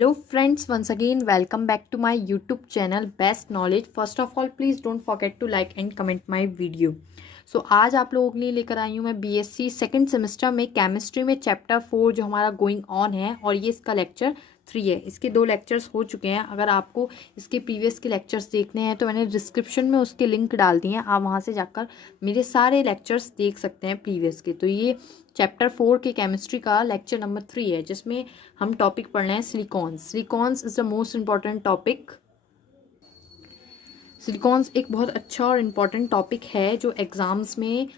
Hello friends, once again welcome back to my YouTube channel Best Knowledge. First of all, please don't forget to like and comment my video. So आज आप लोगों के लिए लेकर आई हूँ मैं BSc second semester में chemistry में चैप्टर 4 जो हमारा गोइंग ऑन है और ये इसका लेक्चर 3 है। इसके 2 लेक्चर्स हो चुके हैं। अगर आपको इसके प्रीवियस के लेक्चर्स देखने हैं तो मैंने डिस्क्रिप्शन में उसके लिंक डाल दिए हैं, आप वहाँ से जाकर मेरे सारे लेक्चर्स देख सकते हैं प्रीवियस के। तो ये चैप्टर 4 के केमिस्ट्री का लेक्चर नंबर 3 है जिसमें हम टॉपिक पढ़ रहे हैं silicones. Silicones is the most important topic. Silicones एक बहुत अच्छा और इम्पॉर्टेंट टॉपिक है जो एग्जाम्स में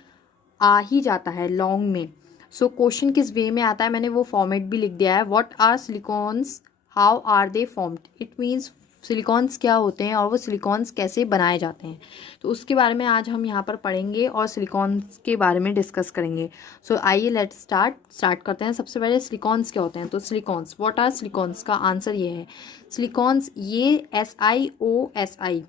आ ही जाता है लॉन्ग में। सो क्वेश्चन किस वे में आता है मैंने वो फॉर्मेट भी लिख दिया है। What are silicones, how are they formed, it means silicones क्या होते हैं और वो सिलिकॉन्स कैसे बनाए जाते हैं। तो उसके बारे में आज हम यहाँ पर पढ़ेंगे और सिलिकॉन्स के बारे में डिस्कस करेंगे। सो आइए लेट्स स्टार्ट करते हैं। सबसे पहले सिलिकॉन्स क्या होते हैं। तो सिलिकॉन्स, व्हाट आर सिलिकॉन्स का आंसर ये है। सिलिकॉन्स ये SiO(Si)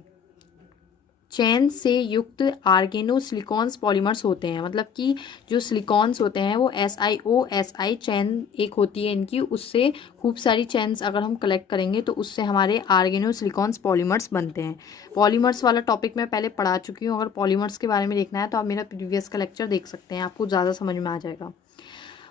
चैन से युक्त आर्गेनो सिलिकॉन्स पॉलीमर्स होते हैं। मतलब कि जो सिलिकॉन्स होते हैं वो SiO(Si) चैन एक होती है इनकी, उससे खूब सारी चैन्स अगर हम कलेक्ट करेंगे तो उससे हमारे आर्गेनो सिलिकॉन्स पॉलीमर्स बनते हैं। पॉलीमर्स वाला टॉपिक मैं पहले पढ़ा चुकी हूँ। अगर पॉलीमर्स के बारे में देखना है तो आप मेरा प्रीवियस का लेक्चर देख सकते हैं, आपको ज़्यादा समझ में आ जाएगा।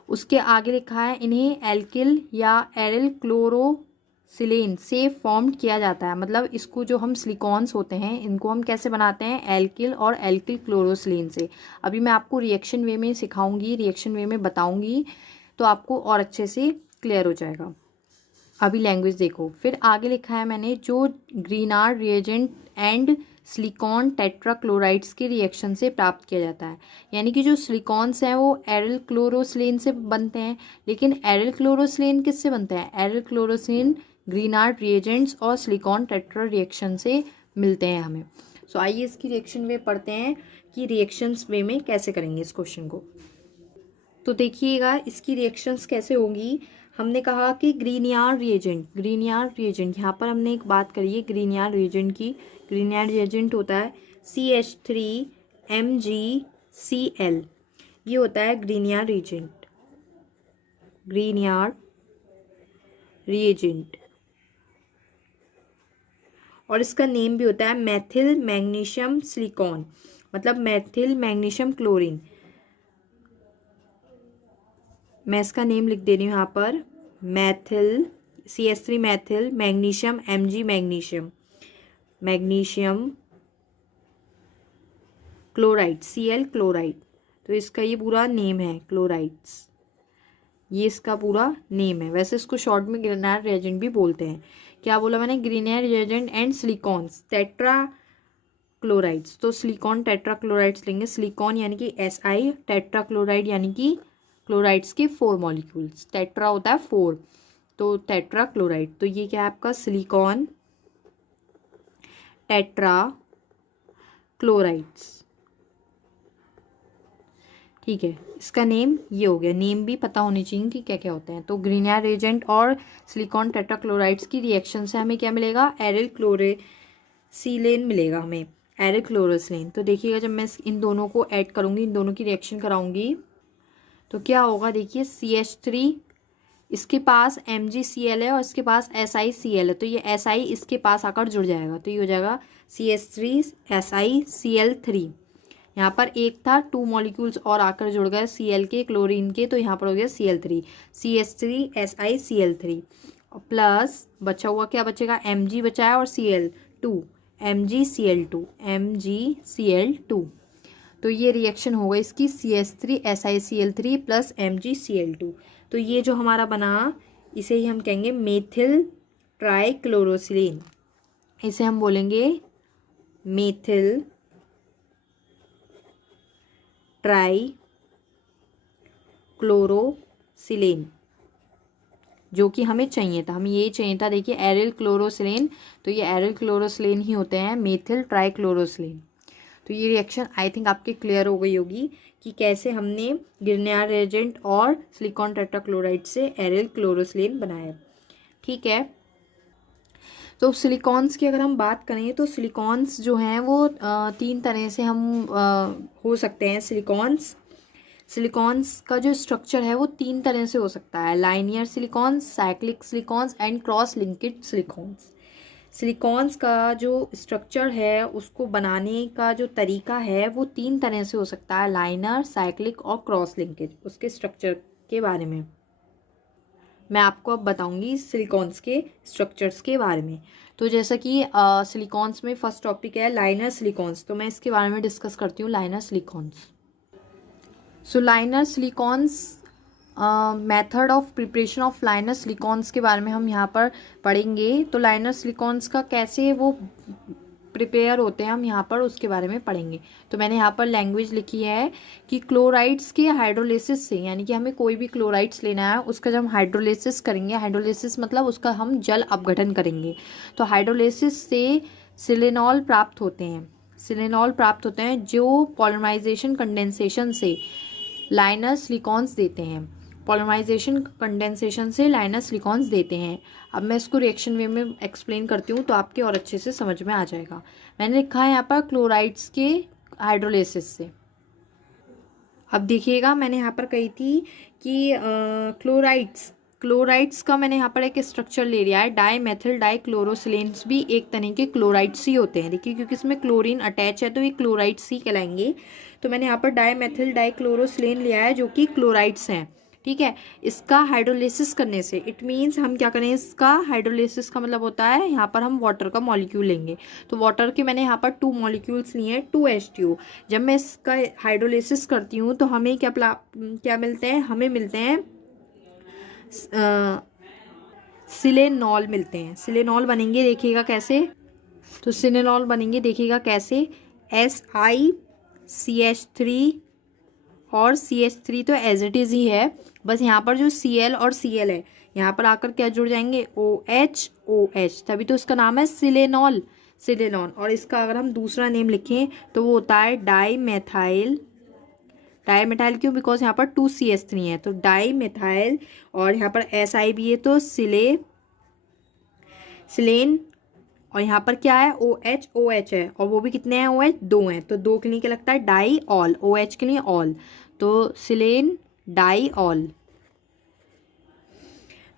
उसके आगे लिखा है इन्हें एल्किल या एरिल क्लोरोसिलेन से फॉर्म्ड किया जाता है। मतलब इसको जो हम सिलिकॉन्स होते हैं इनको हम कैसे बनाते हैं, एल्किल और एल्किल क्लोरोसिलेन से। अभी मैं आपको रिएक्शन वे में सिखाऊंगी, रिएक्शन वे में बताऊंगी तो आपको और अच्छे से क्लियर हो जाएगा। अभी लैंग्वेज देखो। फिर आगे लिखा है मैंने जो ग्रीनार्ड रिएजेंट एंड सिलिकॉन टेट्राक्लोराइड्स के रिएक्शन से प्राप्त किया जाता है। यानी कि जो सिलिकॉन्स हैं वो एरिल क्लोरोसिलेन से बनते हैं। लेकिन एरिल क्लोरोसिलेन किससे बनते हैं, एरिल क्लोरोसिलेन ग्रीनार्ड रिएजेंट्स और सिलिकॉन टेट्रा रिएक्शन से मिलते हैं हमें। सो आइए इसकी रिएक्शन वे पढ़ते हैं कि रिएक्शंस वे में कैसे करेंगे इस क्वेश्चन को। तो देखिएगा इसकी रिएक्शंस कैसे होंगी। हमने कहा कि ग्रीनियर रिएजेंट यहाँ पर हमने एक बात करी है ग्रीनियर रिएजेंट की। ग्रीनियर रिएजेंट होता है CH3MgCl, ये होता है ग्रीनियर रिएजेंट। और इसका नेम भी होता है मेथिल मैग्नीशियम सिलिकॉन, मतलब मेथिल मैग्नीशियम क्लोरीन। मैं इसका नेम लिख दे रही हूँ यहाँ पर, Maithil CH3 Maithil magnesium Mg magnesium chloride Cl chloride. तो इसका ये पूरा नेम है क्लोराइड्स, ये इसका पूरा नेम है। वैसे इसको शॉर्ट में ग्रीनियर रिएजेंट भी बोलते हैं। क्या बोला मैंने, Grignard reagent and silicons tetra chlorides. तो सिलिकॉन टेट्रा क्लोराइड्स लेंगे। सिलिकॉन यानी कि Si, टेट्रा क्लोराइड यानी कि क्लोराइड्स के 4 मॉलिक्यूल्स, टेट्रा होता है 4, तो टेट्रा क्लोराइड। तो ये क्या है आपका सिलिकॉन टेट्रा क्लोराइड्स, ठीक है। इसका नेम ये हो गया। नेम भी पता होनी चाहिए कि क्या क्या होते हैं। तो ग्रीनियर रिएजेंट और सिलिकॉन टेट्रा क्लोराइड्स की रिएक्शन से हमें क्या मिलेगा, एरिल क्लोरोसिलेन मिलेगा हमें, एरिल क्लोरोसिलेन। तो देखिएगा जब मैं इन दोनों को ऐड करूँगी, इन दोनों की रिएक्शन कराऊंगी तो क्या होगा, देखिए CH3 इसके पास MgCl है और इसके पास SiCl है, तो ये Si इसके पास आकर जुड़ जाएगा तो ये हो जाएगा CH3 SiCl3। यहाँ पर एक था, 2 मॉलिक्यूल्स और आकर जुड़ गए Cl के, क्लोरीन के, तो यहाँ पर हो गया Cl3, CH3 SiCl3 प्लस बचा हुआ क्या बचेगा, Mg बचा है और Cl2, MgCl2। तो ये रिएक्शन होगा इसकी CH3 SiCl3 प्लस MgCl2। तो ये जो हमारा बना इसे ही हम कहेंगे मेथिल ट्राइक्लोरोसिलेन। इसे हम बोलेंगे मेथिल ट्राइक्लोरोसिलेन, जो कि हमें चाहिए था, हमें ये चाहिए था। देखिए एरिल क्लोरोसिलेन, तो ये एरिल क्लोरोसिलेन ही होते हैं, मेथिल ट्राइक्लोरोसिलेन। तो ये रिएक्शन आई थिंक आपके क्लियर हो गई होगी कि कैसे हमने ग्रीनियर रिएजेंट और सिलिकॉन टेट्राक्लोराइड से एरिल क्लोरोसिलेन बनाया, ठीक है। तो सिलिकॉन्स की अगर हम बात करें तो सिलिकॉन्स जो हैं वो 3 तरह से हम हो सकते हैं सिलिकॉन्स। सिलिकॉन्स का जो स्ट्रक्चर है वो 3 तरह से हो सकता है, linear silicones, cyclic silicones and cross linked silicones. Silicones का जो स्ट्रक्चर है उसको बनाने का जो तरीका है वो 3 तरह से हो सकता है, लाइनर, साइक्लिक और क्रॉस लिंकेज। उसके स्ट्रक्चर के बारे में मैं आपको अब बताऊंगी सिलिकॉन्स के स्ट्रक्चर्स के बारे में। तो जैसा कि सिलिकॉन्स में फर्स्ट टॉपिक है लाइनर सिलिकॉन्स, तो मैं इसके बारे में डिस्कस करती हूँ, liner silicones. So liner silicones method of preparation of liner silicones के बारे में हम यहाँ पर पढ़ेंगे। तो लाइनर सिलिकॉन्स का कैसे वो प्रिपेयर होते हैं हम यहाँ पर उसके बारे में पढ़ेंगे। तो मैंने यहाँ पर लैंग्वेज लिखी है कि क्लोराइड्स के हाइड्रोलिसिस से, यानी कि हमें कोई भी क्लोराइड्स लेना है उसका जब हम हाइड्रोलिसिस करेंगे, हाइड्रोलिसिस मतलब उसका हम जल अपघटन करेंगे, तो हाइड्रोलिसिस से सिलेनॉल प्राप्त होते हैं। सिलेनॉल प्राप्त होते हैं जो पॉलिमराइजेशन कंडेंसेशन से लाइनर सिलिकॉन्स देते हैं, पॉलिमराइजेशन कंडेंसेशन से लाइनर सिलिकॉन्स देते हैं। अब मैं इसको रिएक्शन वे में एक्सप्लेन करती हूँ तो आपके और अच्छे से समझ में आ जाएगा। मैंने लिखा है यहाँ पर क्लोराइड्स के हाइड्रोलिसिस से। अब देखिएगा मैंने यहाँ पर कही थी कि क्लोराइड्स का मैंने यहाँ पर एक स्ट्रक्चर ले लिया है, डाई मेथिल डाई क्लोरोसिलेन्स भी एक तरह के क्लोराइड्स ही होते हैं। देखिए क्योंकि इसमें क्लोरीन अटैच है तो ये क्लोराइड्स ही कहलाएंगे। तो मैंने यहाँ पर डाई मेथिल डाई क्लोरोसिलेन लिया है जो कि क्लोराइड्स हैं, ठीक है। इसका हाइड्रोलिसिस करने से, इट मीन्स हम क्या करें, इसका हाइड्रोलिसिस का मतलब होता है यहाँ पर हम वाटर का मॉलिक्यूल लेंगे। तो वाटर के मैंने यहाँ पर 2 मॉलिक्यूल्स लिए हैं, 2H2। जब मैं इसका हाइड्रोलिसिस करती हूँ तो हमें क्या मिलते हैं, हमें मिलते हैं सिलेनॉल मिलते हैं। सिलेनॉल बनेंगे देखिएगा कैसे, तो सिलेनॉल बनेंगे देखिएगा कैसे, SiCH3 और CH3 तो एज इट इज़ ही है, बस यहाँ पर जो Cl और Cl है यहाँ पर आकर क्या जुड़ जाएंगे, OH, तभी तो इसका नाम है सिलेनॉल। और इसका अगर हम दूसरा नेम लिखें तो वो होता है डाईमेथाइल क्यों, बिकॉज यहाँ पर 2CH3 है तो डाईमेथाइल, और यहाँ पर Si भी है तो सिलेन, और यहाँ पर क्या है OH है, और वो भी कितने हैं OH 2 हैं, तो 2 के लिए क्या लगता है डाई ऑल, OH के लिए ऑल, तो सिलेन डाई ऑल।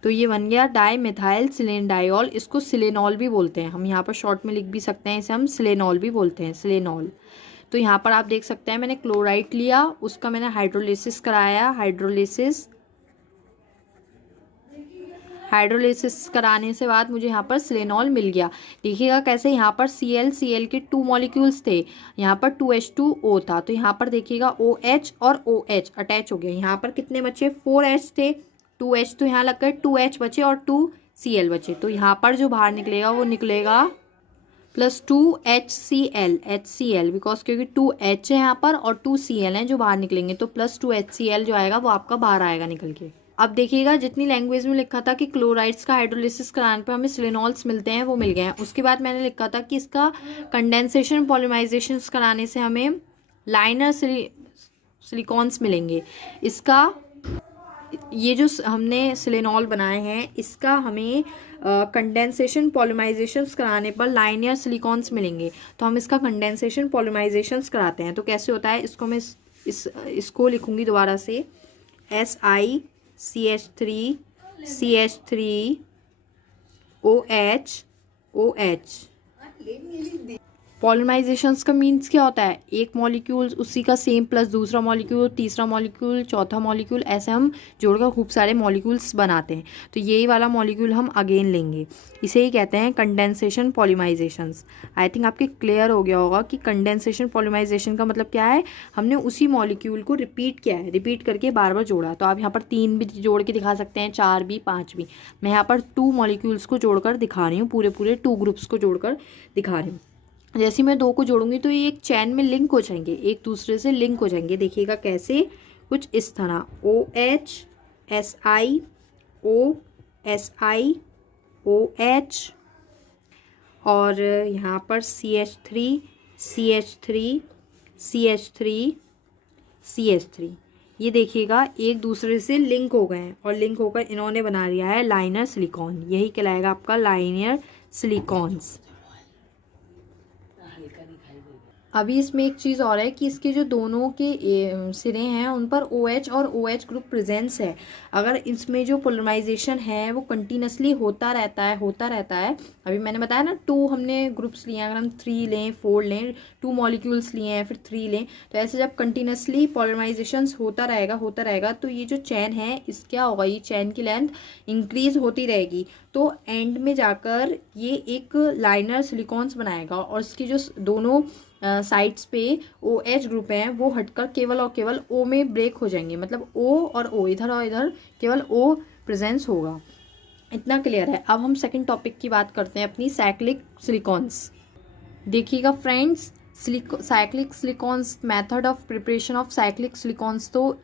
तो ये बन गया डाई मेथाइल सिलेन डाइऑल। इसको सिलेनॉल भी बोलते हैं, हम यहाँ पर शॉर्ट में लिख भी सकते हैं, इसे हम सिलेनॉल भी बोलते हैं, सिलेनॉल। तो यहाँ पर आप देख सकते हैं मैंने क्लोराइड लिया, उसका मैंने हाइड्रोलिसिस कराया, हाइड्रोलिसिस कराने से बाद मुझे यहाँ पर सिलेनॉल मिल गया। देखिएगा कैसे, यहाँ पर Cl के 2 मॉलिक्यूल्स थे, यहाँ पर 2H2O था, तो यहाँ पर देखिएगा OH और OH अटैच हो गया। यहाँ पर कितने बचे, 4H थे, 2H तो यहाँ लग गए, 2H बचे और 2Cl बचे, तो यहाँ पर जो बाहर निकलेगा वो निकलेगा +2 HCl, बिकॉज क्योंकि 2H है यहाँ पर और 2Cl है जो बाहर निकलेंगे, तो +2 HCl जो आएगा वो आपका बाहर आएगा निकल के। अब देखिएगा जितनी लैंग्वेज में लिखा था कि क्लोराइड्स का हाइड्रोलिसिस कराने पर हमें सिलेनॉल्स मिलते हैं वो मिल गए हैं। उसके बाद मैंने लिखा था कि इसका कंडेंसेशन पॉलिमराइजेशन कराने से हमें लाइनर सिलिकॉन्स मिलेंगे। इसका ये जो हमने सिलेनॉल बनाए हैं इसका हमें कंडेंसेशन पॉलिमराइजेशन कराने पर लाइनर सिलिकॉन्स मिलेंगे। तो हम इसका कंडेंसेशन पॉलिमराइजेशन कराते हैं, तो कैसे होता है इसको मैं इसको लिखूंगी दोबारा से, SiCH3OH। पॉलिमराइजेशंस का मीन्स क्या होता है, एक मॉलिक्यूल उसी का सेम प्लस दूसरा मॉलिक्यूल, तीसरा मॉलिक्यूल, चौथा मॉलिक्यूल, ऐसे हम जोड़कर खूब सारे मॉलिक्यूल्स बनाते हैं। तो यही वाला मॉलिक्यूल हम अगेन लेंगे, इसे ही कहते हैं कंडेंसेशन पॉलिमराइजेशंस। आई थिंक आपके क्लियर हो गया होगा कि कंडेंसेशन पॉलिमराइजेशन का मतलब क्या है, हमने उसी मॉलिक्यूल को रिपीट किया है, रिपीट करके बार बार जोड़ा। तो आप यहाँ पर 3 भी जोड़ के दिखा सकते हैं, 4 भी, 5 भी। मैं यहाँ पर 2 मॉलिक्यूल्स को जोड़कर दिखा रही हूँ, पूरे 2 ग्रुप्स को जोड़कर दिखा रही हूँ। जैसे मैं 2 को जोड़ूंगी तो ये एक चैन में लिंक हो जाएंगे, एक दूसरे से लिंक हो जाएंगे। देखिएगा कैसे, कुछ इस तरह, OH SiO OH, और यहाँ पर CH3 ये देखिएगा एक दूसरे से लिंक हो गए हैं, और लिंक होकर इन्होंने बना लिया है लाइनर सिलिकॉन। यही कहलाएगा आपका लाइनर सिलिकॉन्स। अभी इसमें एक चीज़ और है कि इसके जो दोनों के सिरे हैं उन पर OH और OH ग्रुप प्रेजेंस है। अगर इसमें जो पोलराइजेशन है वो कंटिन्यूसली होता रहता है। अभी मैंने बताया ना 2 हमने ग्रुप्स लिए हैं, अगर हम 3 लें 4 लें, 2 मॉलिक्यूल्स लिए हैं फिर 3 लें, तो ऐसे जब कंटिन्यूसली पोलराइजेशन होता रहेगा तो ये जो चैन है इस क्या होगा, ये चैन की लेंथ इंक्रीज होती रहेगी। तो एंड में जाकर ये एक लाइनर सिलिकॉन्स बनाएगा और इसकी जो दोनों साइड्स पे OH ग्रुप हैं वो हटकर केवल और केवल O में ब्रेक हो जाएंगे। मतलब O और O, इधर और इधर केवल O प्रेजेंस होगा। इतना क्लियर है। अब हम सेकंड टॉपिक की बात करते हैं अपनी, साइक्लिक सिलिकॉन्स। देखिएगा friends, cyclic silicones, method of preparation of cyclic silicones तो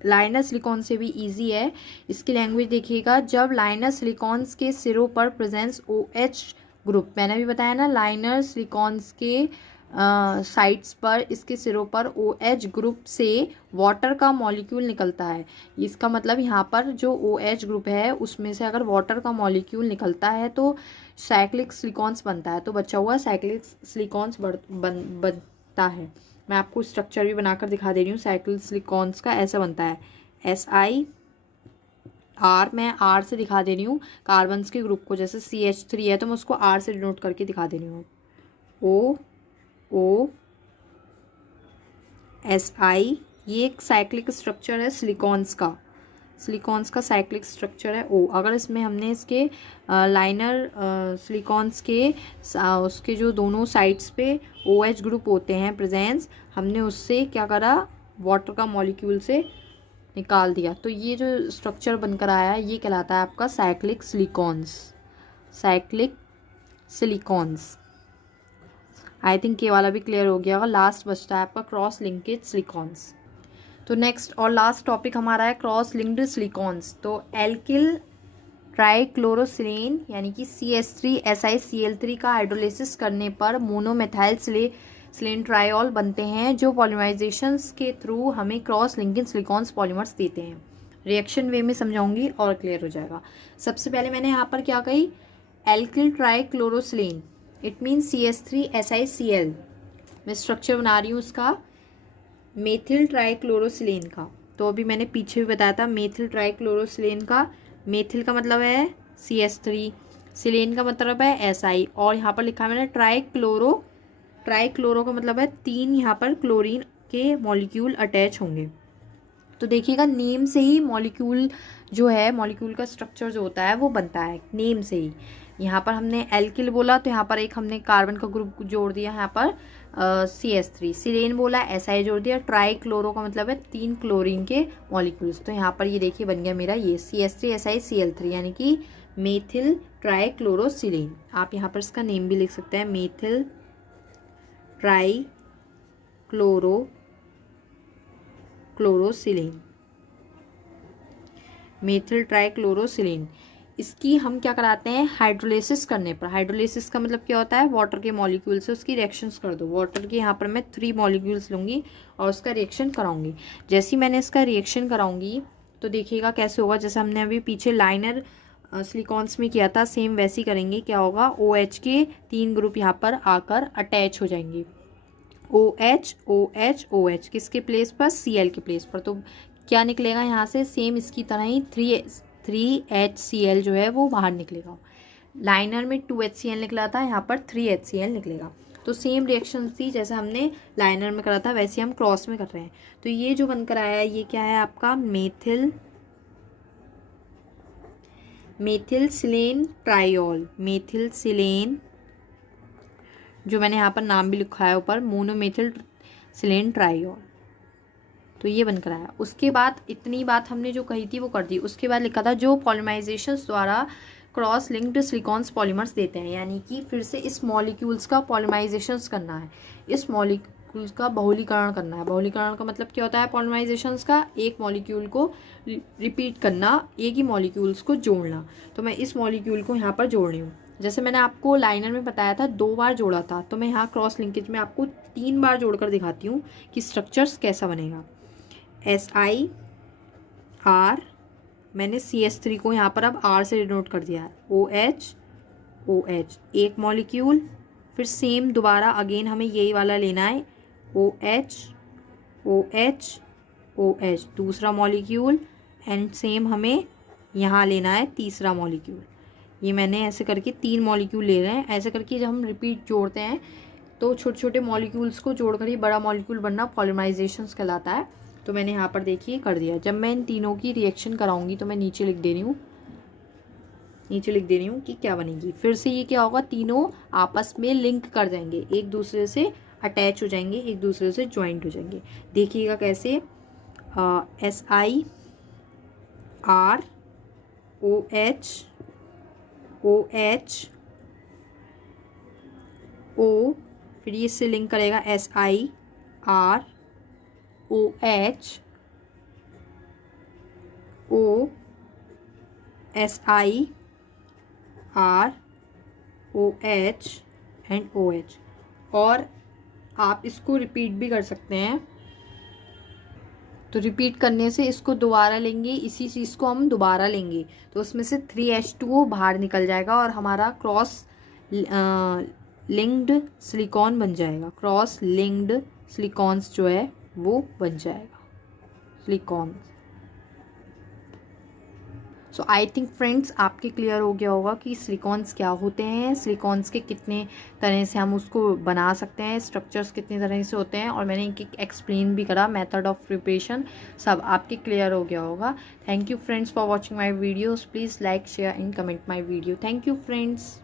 लाइनर सिलिकॉन से भी इजी है। इसकी लैंग्वेज देखिएगा, जब लाइनर सिलिकॉन्स के सिरों पर प्रेजेंस OH ग्रुप, मैंने भी बताया ना लाइनर सिलिकॉन्स के साइड्स पर, इसके सिरों पर OH ग्रुप से वाटर का मॉलिक्यूल निकलता है। इसका मतलब यहाँ पर जो OH ग्रुप है उसमें से अगर वाटर का मॉलिक्यूल निकलता है तो साइक्लिक सिलिकॉन्स बनता है। तो बचा हुआ साइक्लिक सिलिकॉन्स बनता है। मैं आपको स्ट्रक्चर भी बनाकर दिखा दे रही हूँ साइक्लिक सिलिकॉन्स का। ऐसा बनता है SiR, मैं R से दिखा दे रही हूँ कार्बन्स के ग्रुप को। जैसे CH3 है तो मैं उसको R से डिनोट करके दिखा दे रही हूँ, OSI। ये एक साइक्लिक स्ट्रक्चर है सिलिकॉन्स का साइक्लिक स्ट्रक्चर है O। अगर इसमें हमने इसके लाइनर सिलिकॉन्स के उसके जो दोनों साइड्स पे OH ग्रुप होते हैं प्रेजेंस, हमने उससे क्या करा, वाटर का मॉलिक्यूल से निकाल दिया, तो ये जो स्ट्रक्चर बनकर आया है ये कहलाता है आपका साइक्लिक सिलिकॉन्स। आई थिंक ये वाला भी क्लियर हो गया होगा। लास्ट बचता है आपका क्रॉस लिंकेज सिलिकॉन्स। तो नेक्स्ट और लास्ट टॉपिक हमारा है क्रॉस लिंक्ड सिलिकॉन्स। तो एल्किल ट्राइक्लोरोसिलेन यानी कि CH3SiCl3 का हाइड्रोलिसिस करने पर मोनोमेथाइल सिलेन ट्रायोल बनते हैं, जो पॉलीमराइजेशंस के थ्रू हमें क्रॉस लिंकेज सिलिकॉन्स पॉलीमर्स देते हैं। रिएक्शन वे में समझाऊंगी और क्लियर हो जाएगा। सबसे पहले मैंने यहाँ पर क्या कही, alkyl trichlorosilane, it means CH3SiCl। मैं स्ट्रक्चर बना रही हूँ उसका मेथिल ट्राइक्लोरोसिलेन का। तो अभी मैंने पीछे भी बताया था मेथिल ट्राइक्लोरोसिलेन का, मेथिल का मतलब है CH3, सिलेन का मतलब है Si, और यहाँ पर लिखा है मैंने ट्राइक्लोरो का मतलब है 3 यहाँ पर क्लोरीन के मॉलिक्यूल अटैच होंगे। तो देखिएगा नेम से ही मॉलिक्यूल जो है, मॉलिक्यूल का स्ट्रक्चर जो होता है वो बनता है नेम से ही। यहाँ पर हमने एल्किल बोला तो यहाँ पर एक हमने कार्बन का ग्रुप जोड़ दिया, यहाँ पर CH3, सिलेन बोला Si जोड़ दिया, ट्राइक्लोरो का मतलब है 3 क्लोरीन के मॉलिक्यूल्स। तो यहाँ पर ये देखिए बन गया मेरा ये CH3SiCl3 यानी कि मेथिल ट्राइक्लोरोसिलेन। आप यहाँ पर इसका नेम भी लिख सकते हैं, मेथिल ट्राइक्लोरोसिलेन। इसकी हम क्या कराते हैं, हाइड्रोलिसिस करने पर, हाइड्रोलिसिस का मतलब क्या होता है, वाटर के मॉलिक्यूल से उसकी रिएक्शंस कर दो। वाटर के यहाँ पर मैं 3 मॉलिक्यूल्स लूँगी और उसका रिएक्शन कराऊंगी। जैसे ही मैंने इसका रिएक्शन कराऊंगी तो देखिएगा कैसे होगा, जैसे हमने अभी पीछे लाइनर सिलिकॉन्स में किया था सेम वैसे ही करेंगे। क्या होगा, OH के 3 ग्रुप यहाँ पर आकर अटैच हो जाएंगे। OH किसके प्लेस पर, Cl के प्लेस पर। तो क्या निकलेगा यहाँ से, सेम इसकी तरह ही 3HCl जो है वो बाहर निकलेगा। लाइनर में 2HCl निकला था, यहाँ पर 3HCl निकलेगा। तो सेम रिएक्शन थी जैसे हमने लाइनर में करा था वैसे हम क्रॉस में कर रहे हैं। तो ये जो बनकर आया है ये क्या है आपका, मेथिल सिलेन ट्रायोल, मेथिल सिलेन, जो मैंने यहाँ पर नाम भी लिखा है ऊपर, मोनोमेथिल सिलेन ट्रायोल। तो ये बनकर आया। उसके बाद इतनी बात हमने जो कही थी वो कर दी। उसके बाद लिखा था जो पॉलीमराइजेशंस द्वारा क्रॉस लिंक्ड सिलिकॉन्स पॉलीमर्स देते हैं, यानी कि फिर से इस मॉलिक्यूल्स का पॉलीमराइजेशंस करना है, इस मॉलिक्यूल्स का बहुलीकरण करना है। बहुलीकरण का मतलब क्या होता है, पॉलीमराइजेशंस का एक मॉलिक्यूल को रिपीट करना, एक ही मॉलिक्यूल्स को जोड़ना। तो मैं इस मॉलिक्यूल को यहाँ पर जोड़ रही हूँ। जैसे मैंने आपको लाइनर में बताया था 2 बार जोड़ा था, तो मैं यहाँ क्रॉस लिंकेज में आपको 3 बार जोड़कर दिखाती हूँ कि स्ट्रक्चर्स कैसा बनेगा। SiR, मैंने CH3 को यहाँ पर अब R से डिनोट कर दिया है, OH एक मॉलिक्यूल, फिर सेम दोबारा अगेन हमें यही वाला लेना है, OH OH OH दूसरा मॉलिक्यूल, एंड सेम हमें यहाँ लेना है तीसरा मॉलिक्यूल। ये मैंने ऐसे करके 3 मॉलिक्यूल ले रहे हैं। ऐसे करके जब हम रिपीट जोड़ते हैं तो छोटे छोटे मॉलिक्यूल्स को जोड़कर ही बड़ा मॉलिक्यूल बनना पॉलीमराइजेशन कहलाता है। तो मैंने यहाँ पर देखिए कर दिया। जब मैं इन तीनों की रिएक्शन कराऊंगी तो मैं नीचे लिख दे रही हूँ कि क्या बनेगी। फिर से ये क्या होगा, तीनों आपस में लिंक कर जाएंगे, एक दूसरे से अटैच हो जाएंगे, एक दूसरे से ज्वाइंट हो जाएंगे। देखिएगा कैसे, SiR OH OH O, फिर ये इससे लिंक करेगा SiR OH O SiR OH and OH। और आप इसको रिपीट भी कर सकते हैं। तो रिपीट करने से इसको दोबारा लेंगे, इसी चीज़ को हम दोबारा लेंगे तो उसमें से 3H2O बाहर निकल जाएगा और हमारा क्रॉस लिंक्ड सिलिकॉन बन जाएगा। क्रॉस लिंक्ड सिलिकॉन्स जो है वो बन जाएगा, silicon. So I think friends आपके क्लियर हो गया होगा कि सिलिकॉन्स क्या होते हैं, सिलिकॉन्स के कितने तरह से हम उसको बना सकते हैं, स्ट्रक्चर्स कितने तरह से होते हैं, और मैंने एक एक्सप्लेन भी करा, मेथड ऑफ प्रिपरेशन, सब आपके क्लियर हो गया होगा। Thank you friends for watching my videos. Please like share and comment my video. Thank you friends.